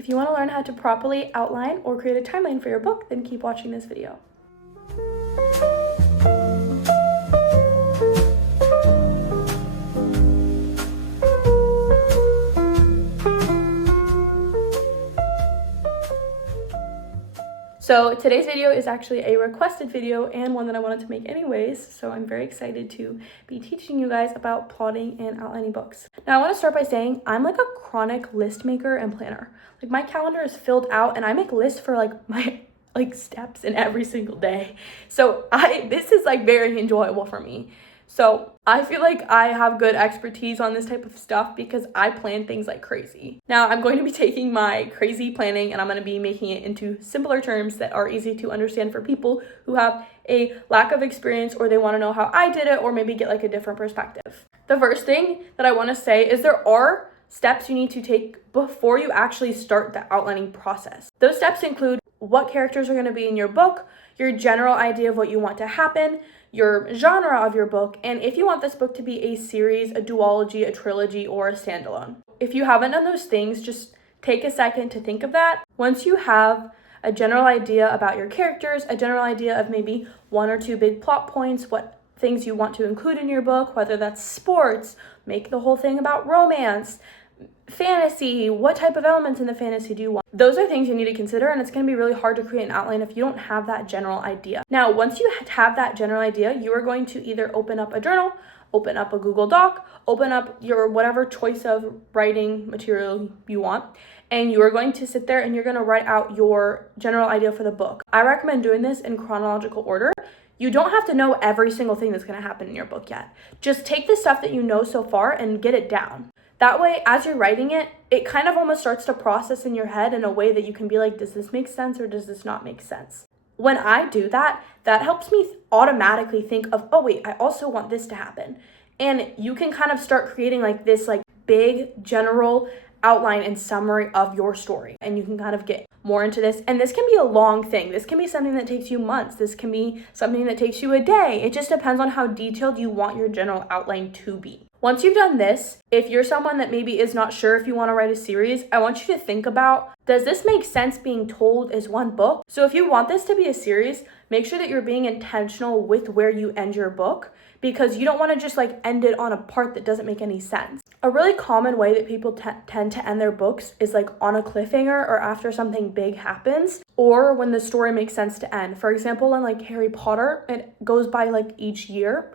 If you want to learn how to properly outline or create a timeline for your book, then keep watching this video. So today's video is actually a requested video and one that I wanted to make anyways, so I'm very excited to be teaching you guys about plotting and outlining books. Now I want to start by saying I'm like a chronic list maker and planner. Like my calendar is filled out and I make lists for like my steps in every single day. So this is like very enjoyable for me. So I feel like I have good expertise on this type of stuff because I plan things like crazy. Now I'm going to be taking my crazy planning and I'm going to be making it into simpler terms that are easy to understand for people who have a lack of experience or they want to know how I did it or maybe get like a different perspective. The first thing that I want to say is there are steps you need to take before you actually start the outlining process. Those steps include what characters are going to be in your book, your general idea of what you want to happen, your genre of your book, and if you want this book to be a series, a duology, a trilogy, or a standalone. If you haven't done those things, just take a second to think of that. Once you have a general idea about your characters, a general idea of maybe one or two big plot points, what things you want to include in your book, whether that's sports, make the whole thing about romance, fantasy, what type of elements in the fantasy do you want? Those are things you need to consider, and it's going to be really hard to create an outline if you don't have that general idea. Now, once you have that general idea, you are going to either open up a journal, open up a Google Doc, open up your whatever choice of writing material you want, and you are going to sit there and you're going to write out your general idea for the book. I recommend doing this in chronological order. You don't have to know every single thing that's going to happen in your book yet. Just take the stuff that you know so far and get it down. That way, as you're writing it, it kind of almost starts to process in your head in a way that you can be like, does this make sense or does this not make sense? When I do that, that helps me automatically think of, oh wait, I also want this to happen. And you can kind of start creating like this like big general outline and summary of your story. And you can kind of get more into this. And this can be a long thing. This can be something that takes you months. This can be something that takes you a day. It just depends on how detailed you want your general outline to be. Once you've done this, if you're someone that maybe is not sure if you want to write a series, I want you to think about, does this make sense being told as one book? So if you want this to be a series, make sure that you're being intentional with where you end your book, because you don't want to just like end it on a part that doesn't make any sense. A really common way that people tend to end their books is like on a cliffhanger or after something big happens or when the story makes sense to end. For example, in like Harry Potter, it goes by like each year.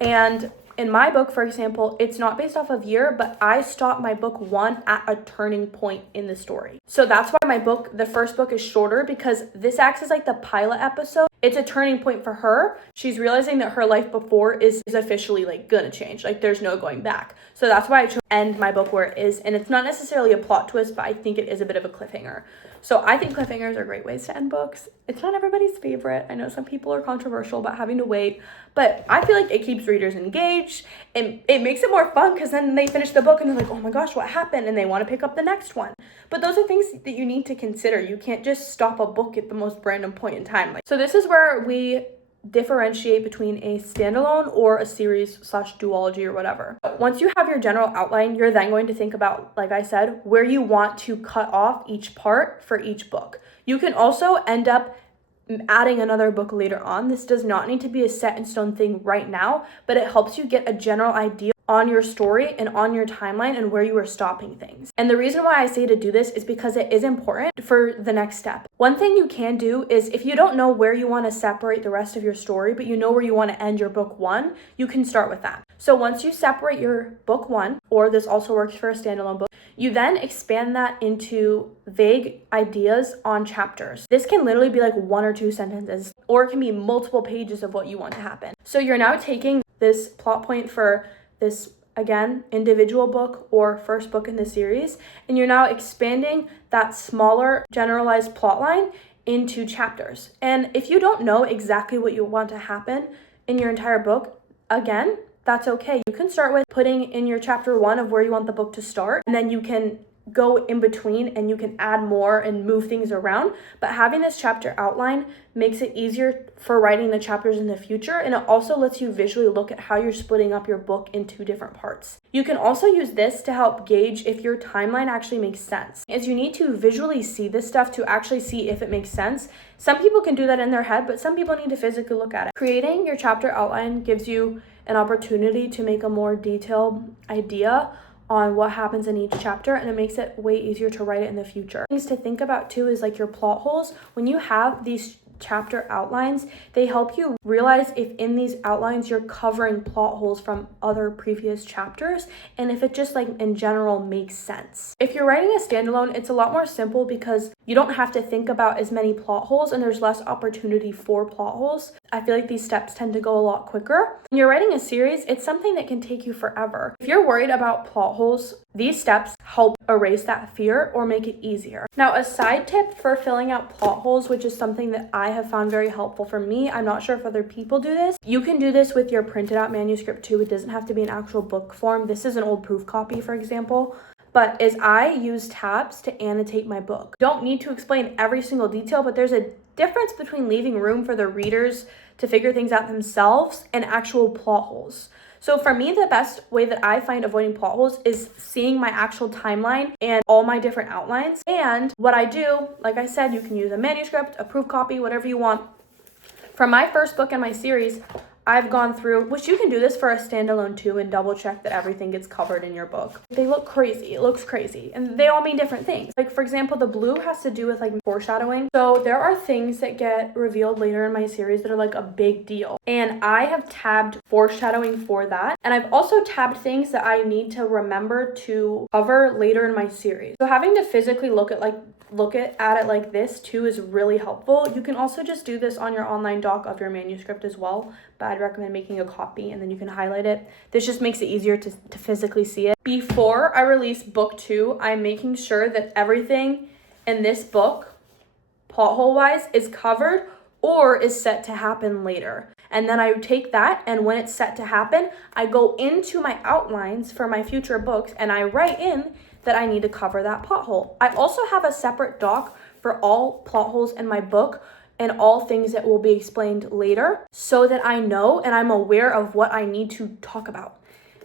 And in my book, for example, it's not based off of year, but I stopped my book 1 at a turning point in the story. So that's why my book, the first book, is shorter, because this acts as like the pilot episode. It's a turning point for her. She's realizing that her life before is officially like gonna change. Like there's no going back. So that's why I chose to end my book where it is. And it's not necessarily a plot twist, but I think it is a bit of a cliffhanger. So I think cliffhangers are great ways to end books. It's not everybody's favorite. I know some people are controversial about having to wait, but I feel like it keeps readers engaged and it makes it more fun because then they finish the book and they're like, oh my gosh, what happened? And they want to pick up the next one. But those are things that you need to consider. You can't just stop a book at the most random point in time. So this is where we differentiate between a standalone or a series / duology or whatever. Once you have your general outline, you're then going to think about, like I said, where you want to cut off each part for each book. You can also end up adding another book later on. This does not need to be a set in stone thing right now, but it helps you get a general idea on your story and on your timeline and where you are stopping things. And the reason why I say to do this is because it is important for the next step. One thing you can do is if you don't know where you want to separate the rest of your story, but you know where you want to end your book 1, you can start with that. So once you separate your book 1, or this also works for a standalone book, you then expand that into vague ideas on chapters. This can literally be like 1 or 2 sentences, or it can be multiple pages of what you want to happen. So you're now taking this plot point for this, again, individual book or first book in the series, and you're now expanding that smaller generalized plot line into chapters. And if you don't know exactly what you want to happen in your entire book, again, that's okay. You can start with putting in your chapter 1 of where you want the book to start, and then you can go in between and you can add more and move things around. But having this chapter outline makes it easier for writing the chapters in the future, and it also lets you visually look at how you're splitting up your book into different parts. You can also use this to help gauge if your timeline actually makes sense, as you need to visually see this stuff to actually see if it makes sense. Some people can do that in their head, but some people need to physically look at it. Creating your chapter outline gives you an opportunity to make a more detailed idea on what happens in each chapter, and it makes it way easier to write it in the future. Things to think about too is like your plot holes. When you have these chapter outlines, they help you realize if in these outlines you're covering plot holes from other previous chapters, and if it just like in general makes sense. If you're writing a standalone, it's a lot more simple because you don't have to think about as many plot holes and there's less opportunity for plot holes. I feel like these steps tend to go a lot quicker. When you're writing a series, it's something that can take you forever. If you're worried about plot holes, these steps help erase that fear or make it easier. Now, a side tip for filling out plot holes, which is something that I have found very helpful for me, I'm not sure if other people do this. You can do this with your printed out manuscript too. It doesn't have to be an actual book form. This is an old proof copy, for example. But is I use tabs to annotate my book. Don't need to explain every single detail, but there's a difference between leaving room for the readers to figure things out themselves and actual plot holes. So for me, the best way that I find avoiding plot holes is seeing my actual timeline and all my different outlines. And what I do, like I said, you can use a manuscript, a proof copy, whatever you want. For my first book in my series, I've gone through, which you can do this for a standalone too, and double check that everything gets covered in your book. They look crazy, it looks crazy, and they all mean different things. Like for example, the blue has to do with like foreshadowing. So there are things that get revealed later in my series that are like a big deal. And I have tabbed foreshadowing for that. And I've also tabbed things that I need to remember to cover later in my series. So having to physically look at it like this too is really helpful. You can also just do this on your online doc of your manuscript as well, but I'd recommend making a copy and then you can highlight it. This just makes it easier to physically see it. Before I release book 2, I'm making sure that everything in this book, plot hole wise, is covered or is set to happen later. And then I take that, and when it's set to happen, I go into my outlines for my future books and I write in that I need to cover that plot hole. I also have a separate doc for all plot holes in my book and all things that will be explained later, so that I know and I'm aware of what I need to talk about.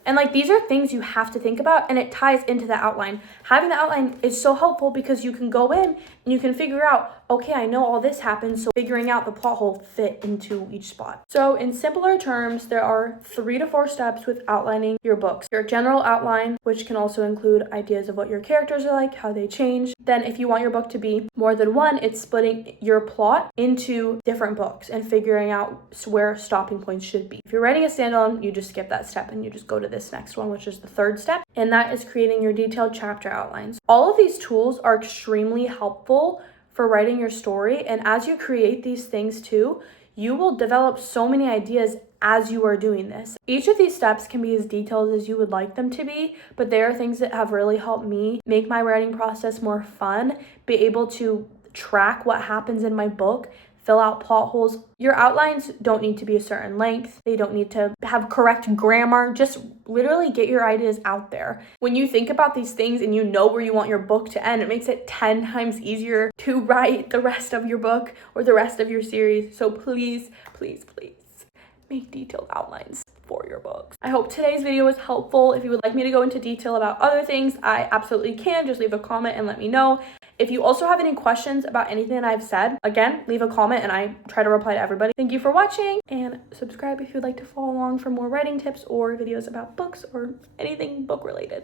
And like these are things you have to think about, and it ties into the outline. Having the outline is so helpful because you can go in and you can figure out, okay, I know all this happened, so figuring out the plot hole fit into each spot. So in simpler terms, there are 3 to 4 steps with outlining your books. Your general outline, which can also include ideas of what your characters are like, how they change. Then if you want your book to be more than one, it's splitting your plot into different books and figuring out where stopping points should be. If you're writing a standalone, you just skip that step and you just go to this next one, which is the 3rd step, and that is creating your detailed chapter outlines. All of these tools are extremely helpful for writing your story, and as you create these things too, you will develop so many ideas as you are doing this. Each of these steps can be as detailed as you would like them to be, but they are things that have really helped me make my writing process more fun, be able to track what happens in my book, fill out plot holes. Your outlines don't need to be a certain length. They don't need to have correct grammar. Just literally get your ideas out there. When you think about these things and you know where you want your book to end, it makes it 10 times easier to write the rest of your book or the rest of your series. So please, please, please make detailed outlines for your books. I hope today's video was helpful. If you would like me to go into detail about other things, I absolutely can. Just leave a comment and let me know. If you also have any questions about anything that I've said, again, leave a comment and I try to reply to everybody. Thank you for watching, and subscribe if you'd like to follow along for more writing tips or videos about books or anything book related.